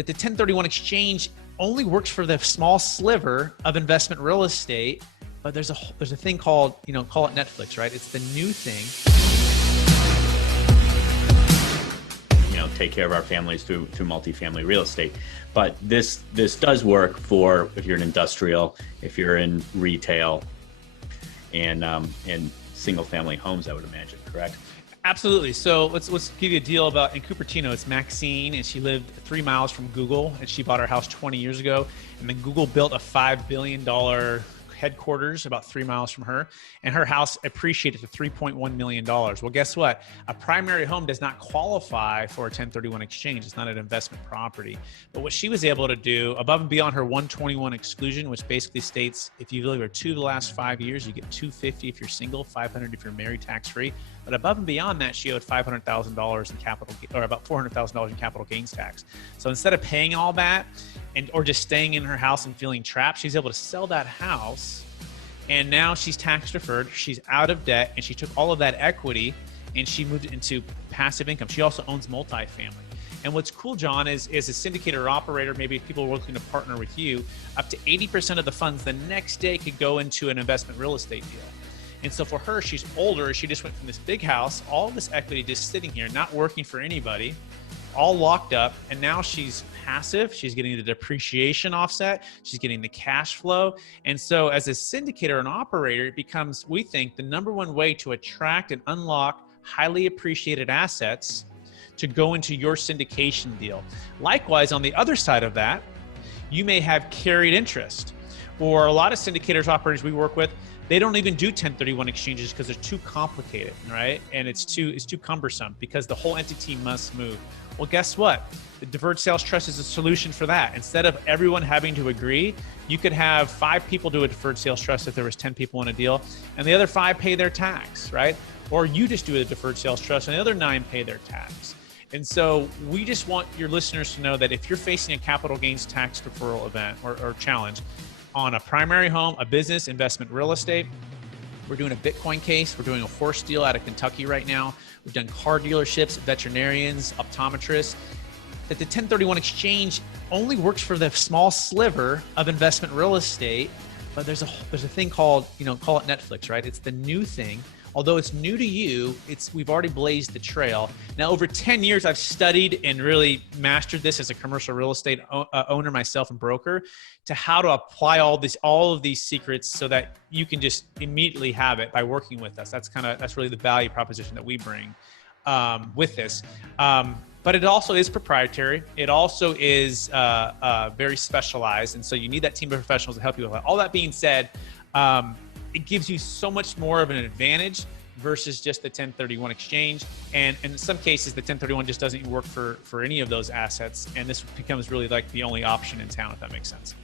that the 1031 exchange only works for the small sliver of investment real estate, but there's a thing called, call it Netflix, right? It's the new thing. Take care of our families through multifamily real estate. But this does work for if you're an industrial, if you're in retail, and single family homes, I would imagine, correct? Absolutely. So let's give you a deal about in Cupertino. It's Maxine, and she lived 3 miles from Google, and she bought her house 20 years ago. And then Google built a $5 billion headquarters about 3 miles from her, and her house appreciated to $3.1 million. Well, guess what? A primary home does not qualify for a 1031 exchange. It's not an investment property. But what she was able to do above and beyond her 121 exclusion, which basically states if you live here 2 of the last 5 years, you get $250 if you're single, $500 if you're married, tax-free. But above and beyond that, she owed $500,000 in capital, or about $400,000 in capital gains tax. So instead of paying all that or just staying in her house and feeling trapped, she's able to sell that house, and now she's tax deferred, she's out of debt, and she took all of that equity and she moved it into passive income. She also owns multifamily. And what's cool, John, is a syndicator or operator, maybe if people are looking to partner with you, up to 80% of the funds the next day could go into an investment real estate deal. And so for her, she's older. She just went from this big house, all this equity just sitting here, not working for anybody, all locked up. And now she's passive. She's getting the depreciation offset. She's getting the cash flow. And so as a syndicator and operator, it becomes, we think, the number one way to attract and unlock highly appreciated assets to go into your syndication deal. Likewise, on the other side of that, you may have carried interest, or a lot of syndicators, operators we work with, they don't even do 1031 exchanges because they're too complicated, right? And it's too cumbersome because the whole entity must move. Well, guess what? The Deferred Sales Trust is a solution for that. Instead of everyone having to agree, you could have 5 people do a Deferred Sales Trust if there was 10 people in a deal, and the other 5 pay their tax, right? Or you just do a Deferred Sales Trust and the other 9 pay their tax. And so we just want your listeners to know that if you're facing a capital gains tax deferral event or challenge, on a primary home, a business, investment, real estate. We're doing a Bitcoin case. We're doing a horse deal out of Kentucky right now. We've done car dealerships, veterinarians, optometrists. That the 1031 exchange only works for the small sliver of investment real estate, but there's a thing called, call it Netflix, right? It's the new thing. Although it's new to you, we've already blazed the trail. Now, over 10 years, I've studied and really mastered this as a commercial real estate owner myself and broker, to how to apply all of these secrets so that you can just immediately have it by working with us. That's really the value proposition that we bring with this. But it also is proprietary. It also is very specialized. And so you need that team of professionals to help you with that. All that being said, it gives you so much more of an advantage versus just the 1031 exchange. And in some cases, the 1031 just doesn't work for any of those assets. And this becomes really like the only option in town, if that makes sense.